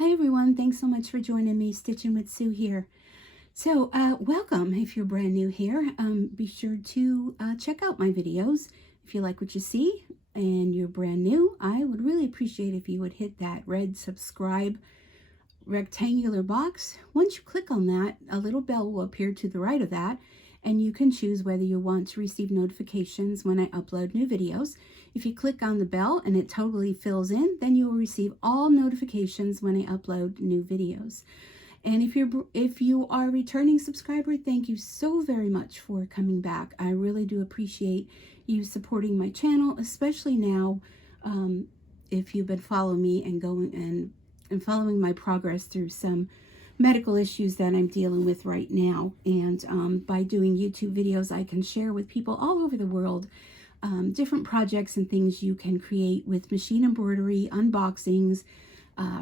Hi everyone, thanks so much for joining me. Stitchin with Sue here. So welcome if you're brand new here. Be sure to check out my videos. If you like what you see and you're brand new, I would really appreciate if you would hit that red subscribe rectangular box. Once you click on that, a little bell will appear to the right of that, and you can choose whether you want to receive notifications when I upload new videos. If you click on the bell and it totally fills in, then you will receive all notifications when I upload new videos. And if you are a returning subscriber, thank you so very much for coming back. I really do appreciate you supporting my channel, especially now if you've been following me and following my progress through some medical issues that I'm dealing with right now. And by doing YouTube videos, I can share with people all over the world different projects and things you can create with machine embroidery, unboxings,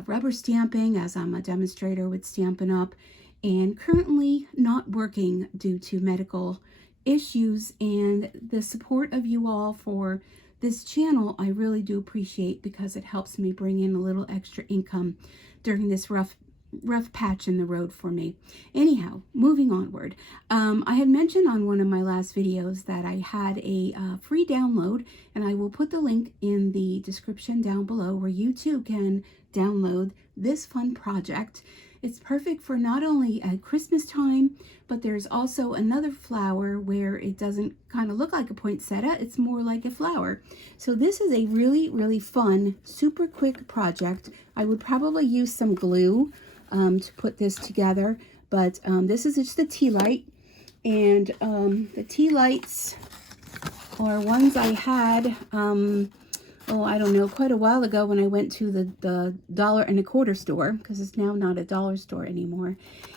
rubber stamping, as I'm a demonstrator with Stampin' Up, and currently not working due to medical issues. And the support of you all for this channel I really do appreciate, because it helps me bring in a little extra income during this rough patch in the road for me. Anyhow, moving onward, I had mentioned on one of my last videos that I had a free download, and I will put the link in the description down below where you too can download this fun project. It's perfect for not only at Christmas time, but there's also another flower where it doesn't kind of look like a poinsettia, it's more like a flower. So this is a really fun, super quick project. I would probably use some glue to put this together, but this is just the tea light, and the tea lights are ones I had oh, I don't know, quite a while ago when I went to the $1.25 store, because it's now not a dollar store anymore.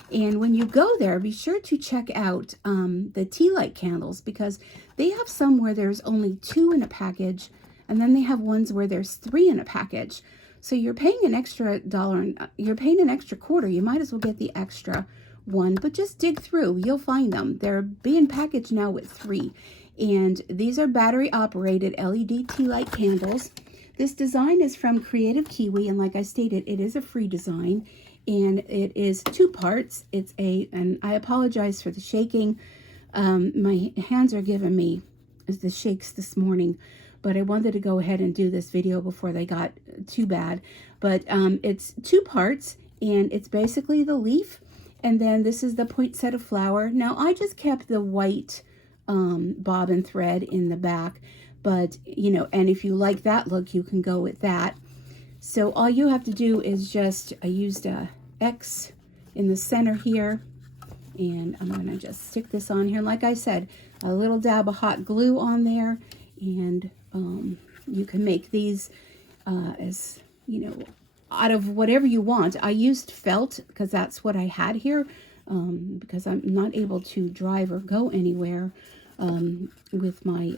And when you go there, be sure to check out the tea light candles, because they have some where there's only 2 in a package, and then they have ones where there's 3 in a package. So you're paying an extra $1, you're paying an extra quarter. You might as well get the extra one, but just dig through, you'll find them. They're being packaged now with 3. And these are battery operated LED tea light candles. This design is from Kreative Kiwi, and like I stated, it is a free design, and it is 2 parts. It's and I apologize for the shaking. My hands are giving me the shakes this morning, but I wanted to go ahead and do this video before they got too bad. But it's 2 parts, and it's basically the leaf, and then this is the poinsettia flower. Now I just kept the white bobbin thread in the back, but you know, and if you like that look, you can go with that. So all you have to do is just, I used a X in the center here, and I'm gonna just stick this on here. Like I said, a little dab of hot glue on there, and you can make these as, you know, out of whatever you want. I used felt because that's what I had here, because I'm not able to drive or go anywhere with my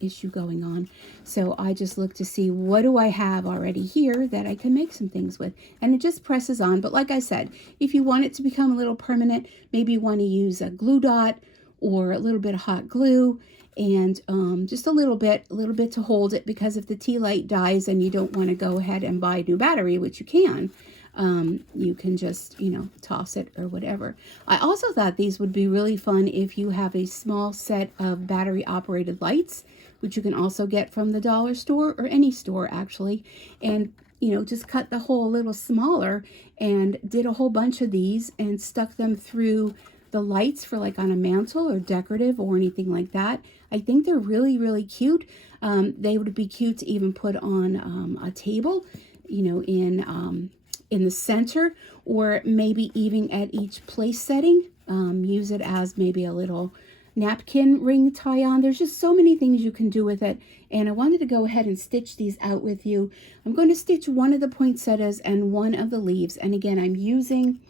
issue going on. So I just look to see what do I have already here that I can make some things with, and it just presses on. But like I said, if you want it to become a little permanent, maybe you want to use a glue dot or a little bit of hot glue, and just a little bit to hold it, because if the tea light dies and you don't want to go ahead and buy a new battery, which you can just, you know, toss it or whatever. I also thought these would be really fun if you have a small set of battery operated lights, which you can also get from the dollar store or any store actually, and you know, just cut the hole a little smaller and did a whole bunch of these and stuck them through the lights for like on a mantle or decorative or anything like that. I think they're really cute. They would be cute to even put on a table, you know, in the center, or maybe even at each place setting. Use it as maybe a little napkin ring tie on. There's just so many things you can do with it, and I wanted to go ahead and stitch these out with you. I'm going to stitch one of the poinsettias and one of the leaves, and again, I'm using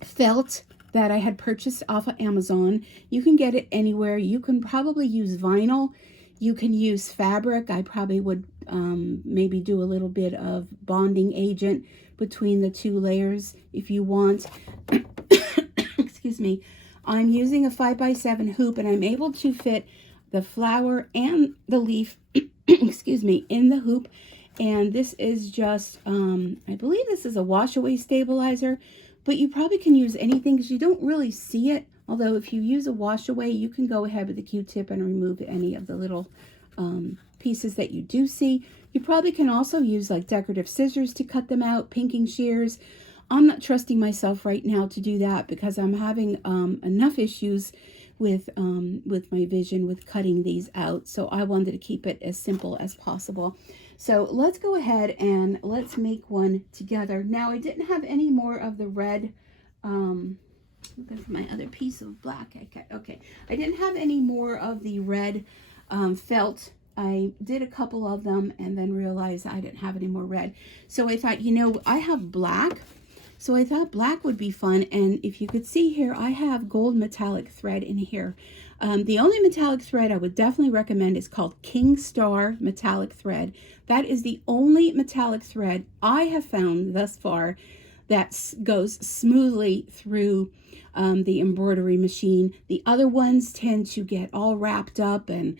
felt that I had purchased off of Amazon. You can get it anywhere. You can probably use vinyl. You can use fabric. I probably would maybe do a little bit of bonding agent between the 2 layers if you want. Excuse me. I'm using a 5x7 hoop, and I'm able to fit the flower and the leaf excuse me, in the hoop, And this is just, I believe this is a wash away stabilizer, but you probably can use anything because you don't really see it. Although if you use a wash away, you can go ahead with a Q-tip and remove any of the little pieces that you do see. You probably can also use like decorative scissors to cut them out, pinking shears. I'm not trusting myself right now to do that because I'm having enough issues with my vision with cutting these out. So I wanted to keep it as simple as possible. So let's go ahead and let's make one together. Now I didn't have any more of the red, look at my other piece of black I cut. Okay, I didn't have any more of the red felt. I did a couple of them and then realized I didn't have any more red. So I thought, you know, I have black. So I thought black would be fun. And if you could see here, I have gold metallic thread in here. The only metallic thread I would definitely recommend is called King Star metallic thread. That is the only metallic thread I have found thus far that goes smoothly through the embroidery machine. The other ones tend to get all wrapped up and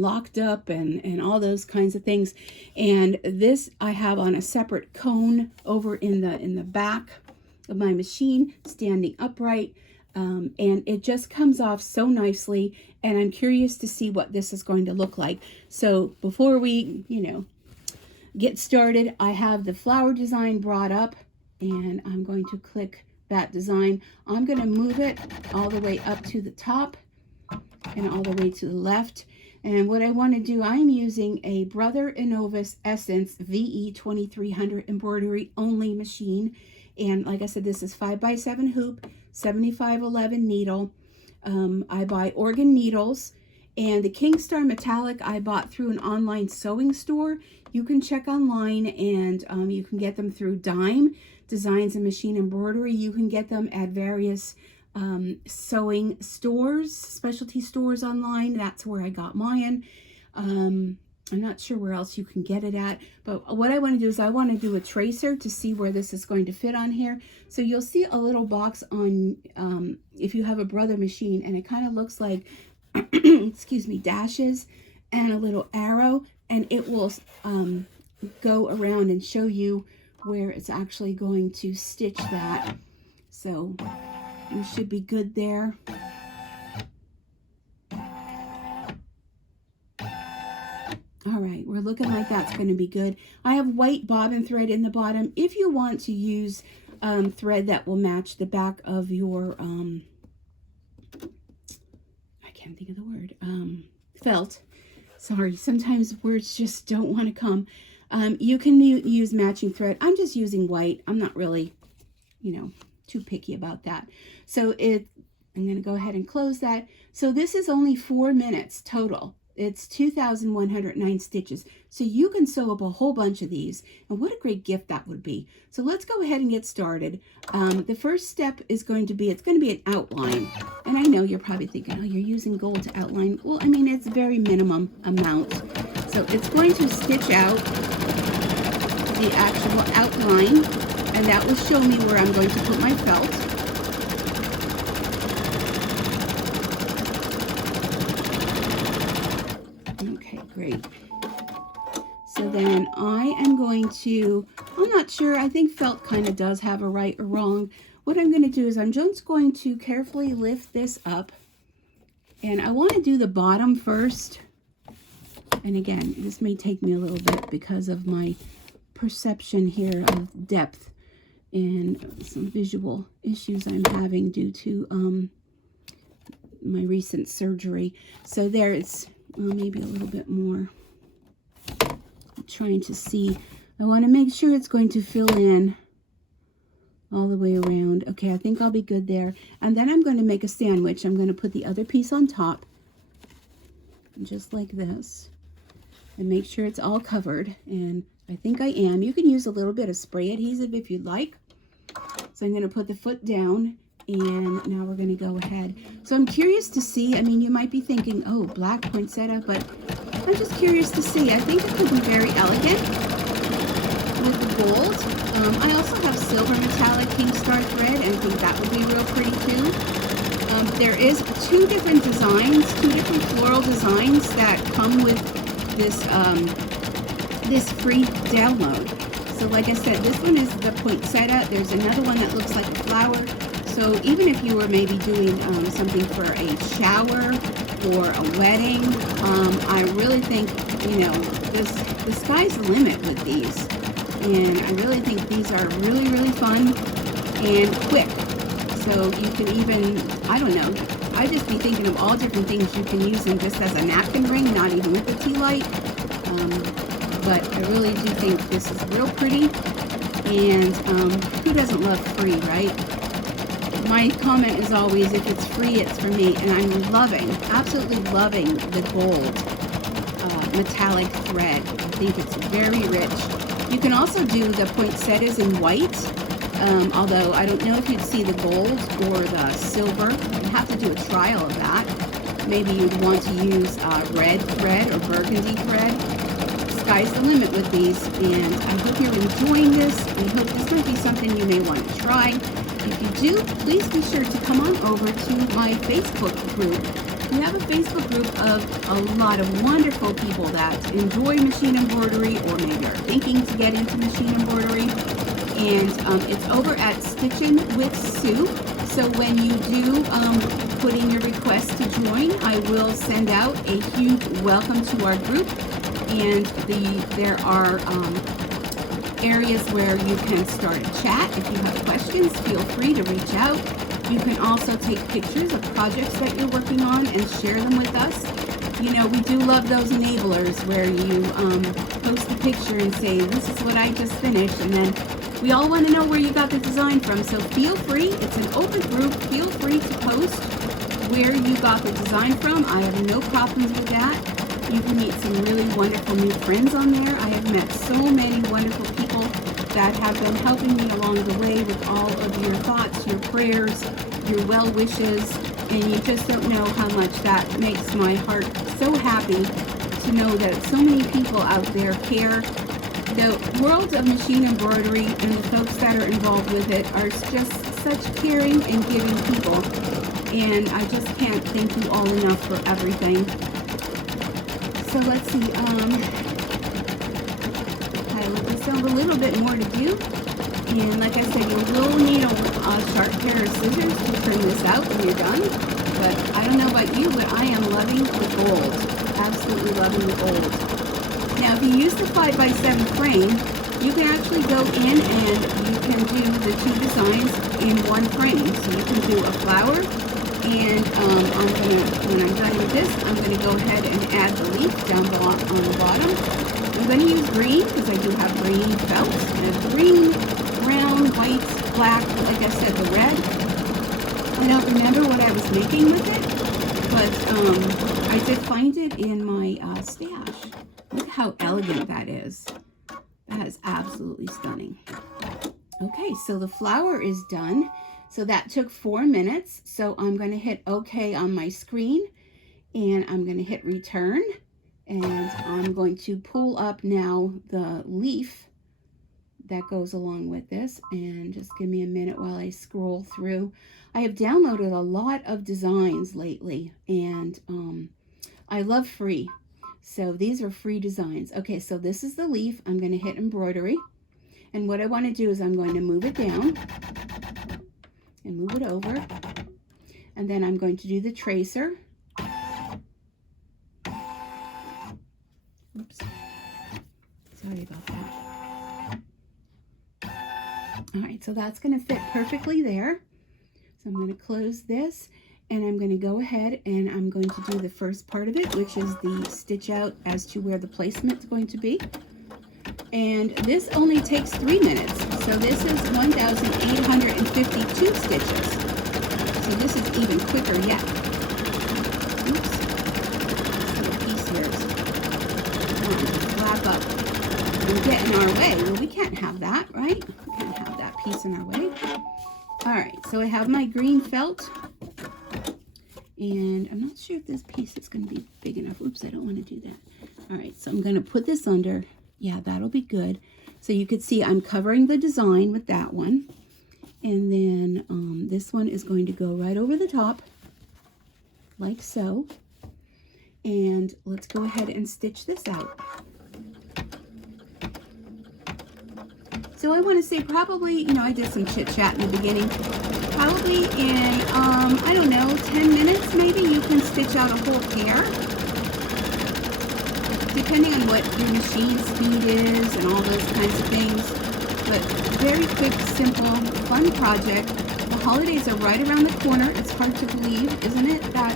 locked up and all those kinds of things. And this I have on a separate cone over in the back of my machine, standing upright. And it just comes off so nicely, and I'm curious to see what this is going to look like. So before we, you know, get started, I have the flower design brought up, and I'm going to click that design. I'm going to move it all the way up to the top and all the way to the left. And what I want to do, I'm using a Brother Inovis Essence VE 2300 embroidery only machine. And like I said, this is 5x7 hoop, 7511 needle. I buy organ needles. And the King Star Metallic I bought through an online sewing store. You can check online, and you can get them through Dime Designs and Machine Embroidery. You can get them at various sewing stores, specialty stores online. That's where I got mine. I'm not sure where else you can get it at, but what I want to do is I want to do a tracer to see where this is going to fit on here. So you'll see a little box on if you have a Brother machine, and it kind of looks like excuse me, dashes and a little arrow, and it will go around and show you where it's actually going to stitch that. So we should be good there. All right, we're looking like that's going to be good. I have white bobbin thread in the bottom. If you want to use thread that will match the back of your, I can't think of the word, felt. Sorry, sometimes words just don't want to come. You can use matching thread. I'm just using white. I'm not really, you know, too picky about that. So I'm going to go ahead and close that. So this is only 4 minutes total. It's 2,109 stitches. So you can sew up a whole bunch of these. And what a great gift that would be. So let's go ahead and get started. The first step is going to be, it's going to be an outline. And I know you're probably thinking, oh, you're using gold to outline. Well, I mean, it's a very minimum amount. So it's going to stitch out the actual outline. And that will show me where I'm going to put my felt. Okay, great. So then I am going to, I'm not sure, I think felt kind of does have a right or wrong. What I'm going to do is I'm just going to carefully lift this up. And I want to do the bottom first. And again, this may take me a little bit because of my perception here of depth and some visual issues I'm having due to my recent surgery. So there it's, well, maybe a little bit more. I'm trying to see. I want to make sure it's going to fill in all the way around. Okay, I think I'll be good there. And then I'm going to make a sandwich. I'm going to put the other piece on top, just like this, and make sure it's all covered. And I think I am. You can use a little bit of spray adhesive if you'd like. So I'm going to put the foot down, and now we're going to go ahead. So I'm curious to see, I mean, you might be thinking, oh, black poinsettia, but I'm just curious to see. I think it could be very elegant with the gold. I also have silver metallic King Star thread, and I think that would be real pretty too. There is 2 different designs, 2 different floral designs that come with this this free download. So like I said, this one is the poinsettia. There's another one that looks like a flower. So even if you were maybe doing something for a shower or a wedding, I really think, you know, the sky's the limit with these. And I really think these are really, really fun and quick. So you can even, I don't know, I just be thinking of all different things you can use them just as a napkin ring, not even with the tea light. But I really do think this is real pretty. And who doesn't love free, right? My comment is always, if it's free, it's for me. And I'm loving, absolutely loving the gold metallic thread. I think it's very rich. You can also do the poinsettias in white, although I don't know if you'd see the gold or the silver. You have to do a trial of that. Maybe you'd want to use red thread or burgundy thread. Sky's the limit with these, and I hope you're enjoying this. I hope this might be something you may want to try. If you do, please be sure to come on over to my Facebook group. We have a Facebook group of a lot of wonderful people that enjoy machine embroidery or maybe are thinking to get into machine embroidery. And it's over at Stitchin With Sue. So when you do put in your request to join, I will send out a huge welcome to our group. And there are areas where you can start a chat. If you have questions, feel free to reach out. You can also take pictures of projects that you're working on and share them with us. You know, we do love those enablers where you post a picture and say, this is what I just finished, and then we all want to know where you got the design from. So feel free, it's an open group, feel free to post where you got the design from. I have no problems with that. You can meet some really wonderful new friends on there. I have met so many wonderful people that have been helping me along the way with all of your thoughts, your prayers, your well wishes, and you just don't know how much that makes my heart so happy to know that so many people out there care. The world of machine embroidery and the folks that are involved with it are just such caring and giving people, and I just can't thank you all enough for everything. So let's see, we still have a little bit more to do, and like I said, you will need a sharp pair of scissors to trim this out when you're done. But I don't know about you, but I am loving the gold, absolutely loving the gold. Now if you use the 5x7 frame, you can actually go in and you can do the two designs in one frame. So you can do a flower, and when I'm done with this, I'm going to go ahead and add the leaf down on the bottom. I'm going to use green because I do have green felt. I have green, brown, white, black, like I said, the red. I don't remember what I was making with it, but I did find it in my stash. Look how elegant that is. That is absolutely stunning. Okay, so the flower is done. So that took 4 minutes. So I'm going to hit OK on my screen, and I'm going to hit return. And I'm going to pull up now the leaf that goes along with this, and just give me a minute while I scroll through. I have downloaded a lot of designs lately, and I love free. So these are free designs. Okay, so this is the leaf. I'm going to hit embroidery, and what I want to do is I'm going to move it down and move it over, and then I'm going to do the tracer. Oops, sorry about that. All right, so that's going to fit perfectly there. So I'm going to close this, and I'm going to go ahead and I'm going to do the first part of it, which is the stitch out as to where the placement is going to be. And this only takes 3 minutes. So this is 1,852 stitches. So this is even quicker yet. Oops. This little piece here is flap up and get in our way. Well, we can't have that, right? We can't have that piece in our way. All right, so I have my green felt, and I'm not sure if this piece is going to be big enough. Oops, I don't want to do that. All right, so I'm going to put this under. Yeah, that'll be good. So you could see I'm covering the design with that one, and then this one is going to go right over the top, like so. And let's go ahead and stitch this out. So I want to say probably, you know, I did some chit chat in the beginning. Probably in, I don't know, 10 minutes maybe, you can stitch out a whole pair. Depending on what your machine speed is and all those kinds of things. But very quick, simple, fun project. The holidays are right around the corner. It's hard to believe, isn't it, that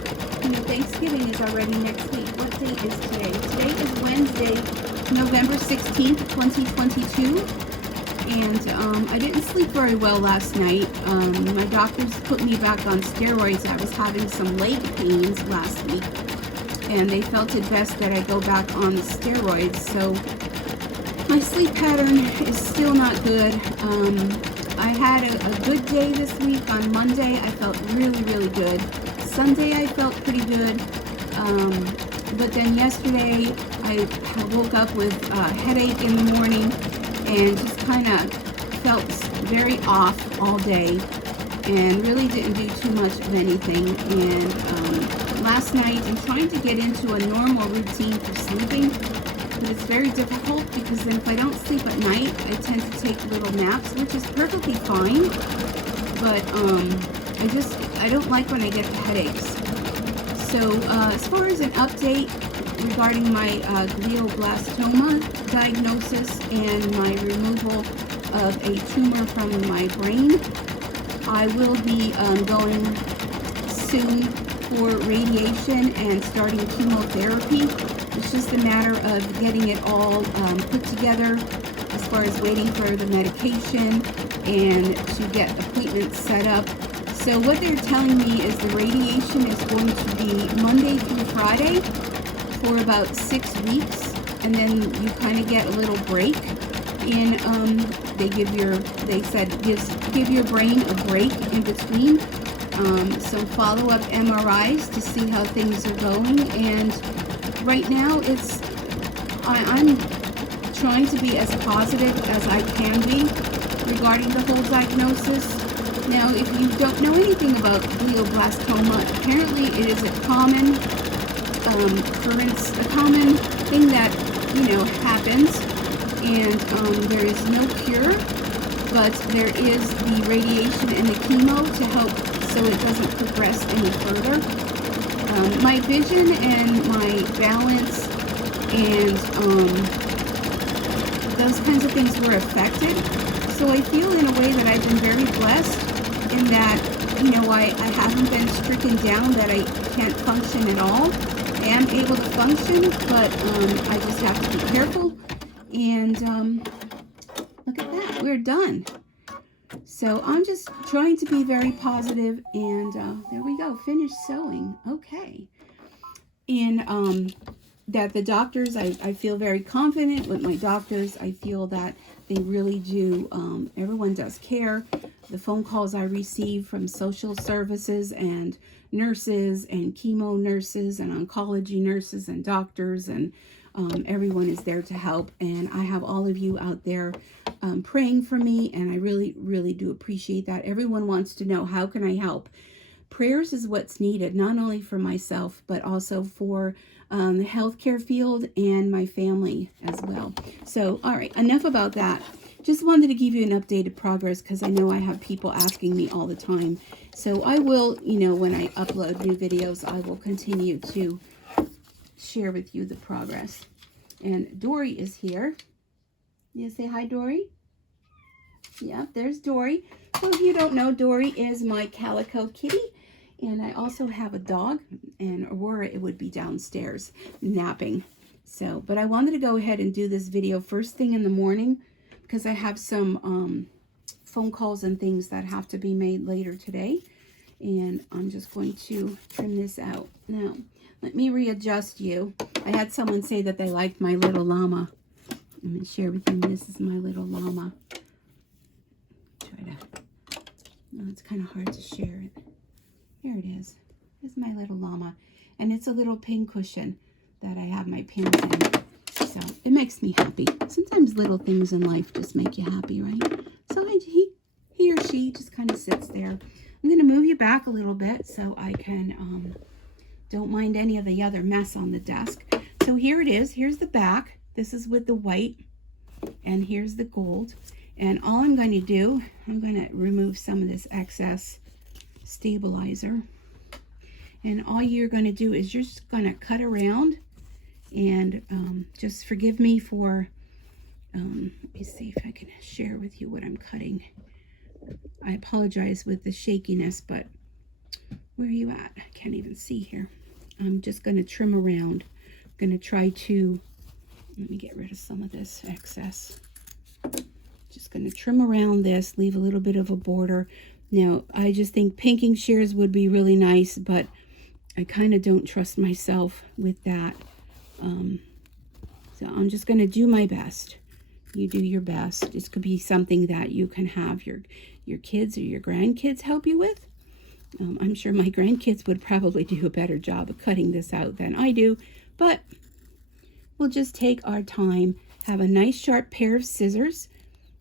Thanksgiving is already next week. What date is today? Today is Wednesday, November 16th, 2022. And I didn't sleep very well last night. My doctors put me back on steroids. I was having some leg pains last week, and they felt it best that I go back on the steroids. So my sleep pattern is still not good. I had a good day this week. On Monday, I felt really, really good. Sunday, I felt pretty good. But then yesterday, I woke up with a headache in the morning and just kind of felt very off all day and really didn't do too much of anything. And last night, I'm trying to get into a normal routine for sleeping, but it's very difficult because then if I don't sleep at night, I tend to take little naps, which is perfectly fine. But I don't like when I get the headaches. So as far as an update regarding my glioblastoma diagnosis and my removal of a tumor from my brain, I will be going soon for radiation and starting chemotherapy. It's just a matter of getting it all put together as far as waiting for the medication and to get appointments set up. So what they're telling me is the radiation is going to be Monday through Friday for about 6 weeks, and then you kind of get a little break. And they said give your brain a break in between. Some follow-up MRIs to see how things are going. And right now I'm trying to be as positive as I can be regarding the whole diagnosis. Now, if you don't know anything about glioblastoma, apparently it is a common occurrence, a common thing that, you know, happens, and there is no cure, but there is the radiation and the chemo to help so it doesn't progress any further. My vision and my balance and those kinds of things were affected, so I feel in a way that I've been very blessed in that, you know, I haven't been stricken down that I can't function at all. I am able to function, but I just have to be careful. And look at that, we're done. So I'm just trying to be very positive, and there we go, finished sewing. Okay. And that the doctors, I feel very confident with my doctors. I feel that they really do, everyone does care. The phone calls I receive from social services and nurses and chemo nurses and oncology nurses and doctors, and everyone is there to help. And I have all of you out there praying for me, and I really, really do appreciate that. Everyone wants to know, how can I help? Prayers is what's needed, not only for myself, but also for the healthcare field and my family as well. So, all right, enough about that. Just wanted to give you an updated progress because I know I have people asking me all the time. So I will, you know, when I upload new videos, I will continue to share with you the progress. And Dory is here. You say hi, Dory? Yeah, there's Dory. So if you don't know, Dory is my calico kitty. And I also have a dog, and Aurora, it would be downstairs napping. So, but I wanted to go ahead and do this video first thing in the morning because I have some phone calls and things that have to be made later today. And I'm just going to trim this out. Now, let me readjust you. I had someone say that they liked my little llama. I'm going to share with you, this is my little llama. It's kind of hard to share it. Here it is. This is my little llama. And it's a little pin cushion that I have my pins in. So it makes me happy. Sometimes little things in life just make you happy, right? So he or she just kind of sits there. I'm going to move you back a little bit so I can, don't mind any of the other mess on the desk. So here it is. Here's the back. This is with the white. And here's the gold. And all I'm going to do, I'm going to remove some of this excess stabilizer. And all you're going to do is you're just going to cut around, and just forgive me for, let me see if I can share with you what I'm cutting. I apologize with the shakiness, but where are you at? I can't even see here. I'm just going to trim around. I'm going to try to, let me get rid of some of this excess. Just going to trim around this, leave a little bit of a border. Now, I just think pinking shears would be really nice, but I kind of don't trust myself with that. So I'm just going to do my best. You do your best. This could be something that you can have your kids or your grandkids help you with. I'm sure my grandkids would probably do a better job of cutting this out than I do, but we'll just take our time. Have a nice sharp pair of scissors.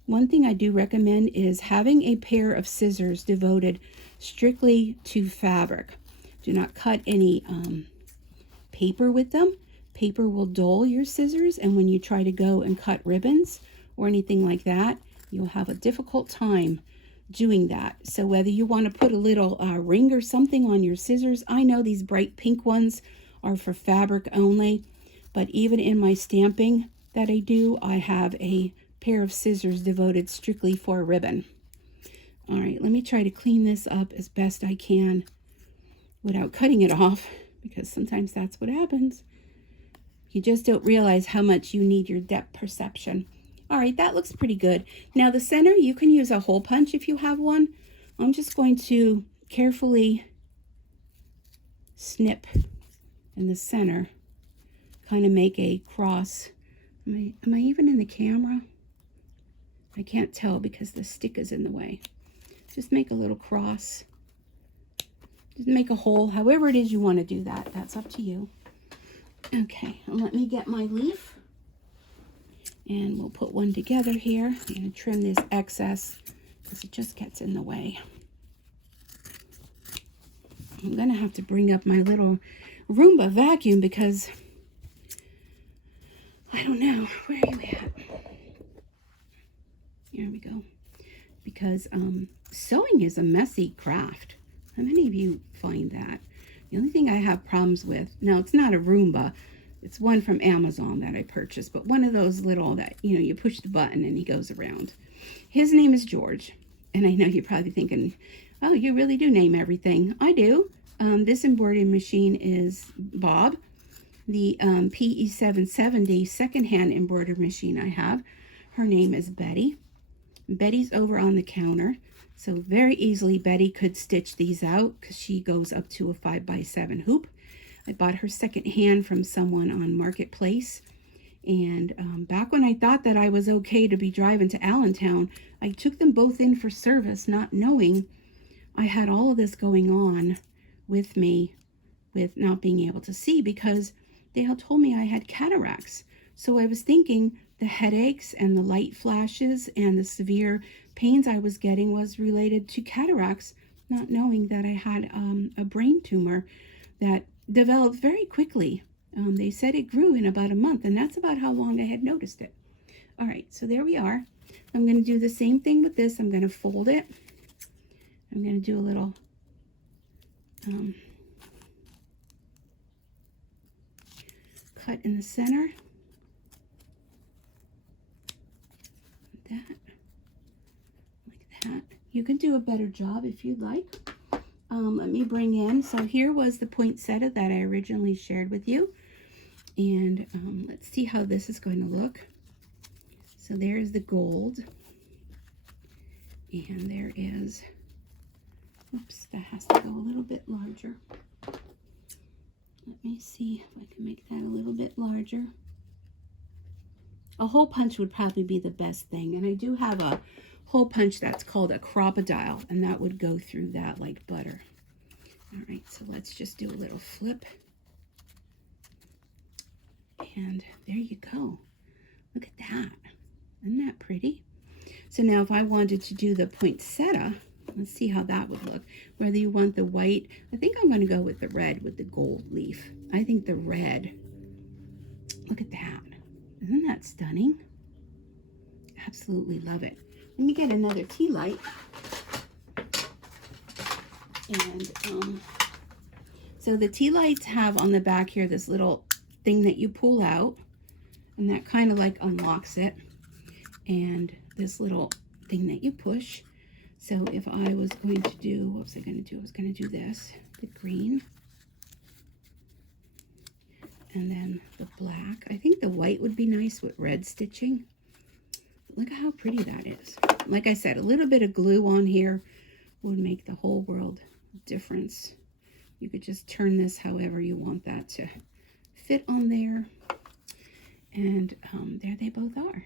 One thing I do recommend is having a pair of scissors devoted strictly to fabric. Do not cut any paper with them. Paper will dull your scissors, and when you try to go and cut ribbons or anything like that, you'll have a difficult time doing that. So whether you want to put a little ring or something on your scissors, I know these bright pink ones are for fabric only, but even in my stamping that I do, I have a pair of scissors devoted strictly for ribbon. All right, let me try to clean this up as best I can without cutting it off, because sometimes that's what happens. You just don't realize how much you need your depth perception. All right, that looks pretty good. Now the center, you can use a hole punch if you have one. I'm just going to carefully snip in the center, kind of make a cross. Am I even in the camera? I can't tell because the stick is in the way. Just make a little cross. Just make a hole, however it is you want to do that. That's up to you. Okay, let me get my leaf. And we'll put one together here. I'm going to trim this excess because it just gets in the way. I'm going to have to bring up my little Roomba vacuum because I don't know. Where are you at? Here we go. Because sewing is a messy craft. How many of you find that? The only thing I have problems with, now it's not a Roomba, it's one from Amazon that I purchased, but one of those little that, you know, you push the button and he goes around. His name is George, and I know you're probably thinking, oh, you really do name everything. I do. This embroidery machine is Bob. The PE770 secondhand embroidery machine I have, her name is Betty. Betty's over on the counter, so very easily Betty could stitch these out because she goes up to a 5x7 hoop. I bought her secondhand from someone on Marketplace, and back when I thought that I was okay to be driving to Allentown, I took them both in for service, not knowing I had all of this going on with me with not being able to see, because they had told me I had cataracts. So I was thinking the headaches and the light flashes and the severe pains I was getting was related to cataracts, not knowing that I had a brain tumor that developed very quickly. They said it grew in about a month, and that's about how long I had noticed it. All right, so there we are. I'm going to do the same thing with this. I'm going to fold it. I'm going to do a little cut in the center. Like that. You can do a better job if you'd like. Let me bring in, so here was the poinsettia that I originally shared with you, and let's see how this is going to look. So there's the gold, and there is, oops, that has to go a little bit larger. Let me see if I can make that a little bit larger. A hole punch would probably be the best thing, and I do have a hole punch that's called a crocodile, and that would go through that like butter. All right, so let's just do a little flip, and there you go. Look at that. Isn't that pretty? So now if I wanted to do the poinsettia, let's see how that would look. Whether you want the white, I think I'm going to go with the red with the gold leaf. I think the red, look at that. Isn't that stunning? Absolutely love it. let me get another tea light. And so the tea lights have on the back here this little thing that you pull out, and that kind of like unlocks it, and this little thing that you push. So if I was going to do, what was I going to do? I was going to do this, the green, and then the black. I think the white would be nice with red stitching. Look at how pretty that is. Like I said, a little bit of glue on here would make the whole world difference. You could just turn this however you want that to fit on there. And there they both are.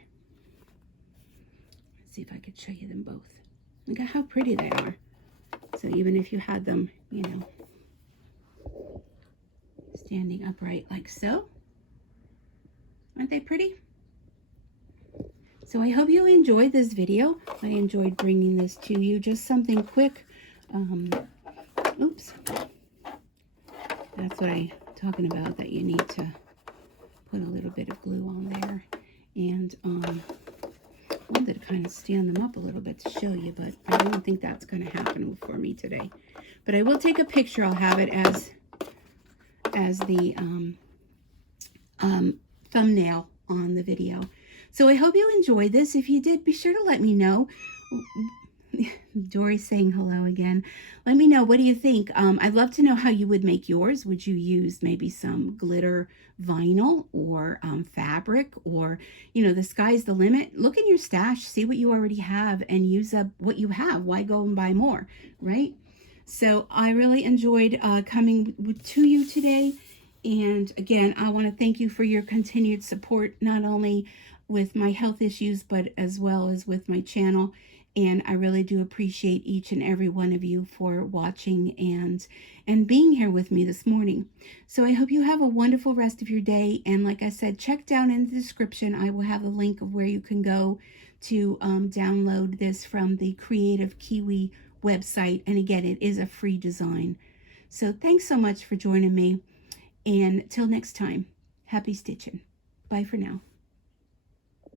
Let's see if I could show you them both. Look at how pretty they are. So even if you had them, you know, standing upright like so, aren't they pretty? So I hope you enjoyed this video. I enjoyed bringing this to you. Just something quick. Oops. That's what I'm talking about, that you need to put a little bit of glue on there. And wanted to kind of stand them up a little bit to show you, but I don't think that's going to happen for me today. But I will take a picture. I'll have it as the thumbnail on the video. So I hope you enjoyed this. If you did, be sure to let me know. Dory's saying hello again. Let me know, what do you think? I'd love to know how you would make yours. Would you use maybe some glitter vinyl or fabric, or, you know, the sky's the limit. Look in your stash, see what you already have, and use up what you have. Why go and buy more, right? So I really enjoyed coming to you today. And again, I want to thank you for your continued support, not only with my health issues, but as well as with my channel. And I really do appreciate each and every one of you for watching and being here with me this morning. So I hope you have a wonderful rest of your day. And like I said, check down in the description. I will have a link of where you can go to download this from the Kreative Kiwi website. And again, it is a free design. So thanks so much for joining me. And till next time, happy stitching. Bye for now.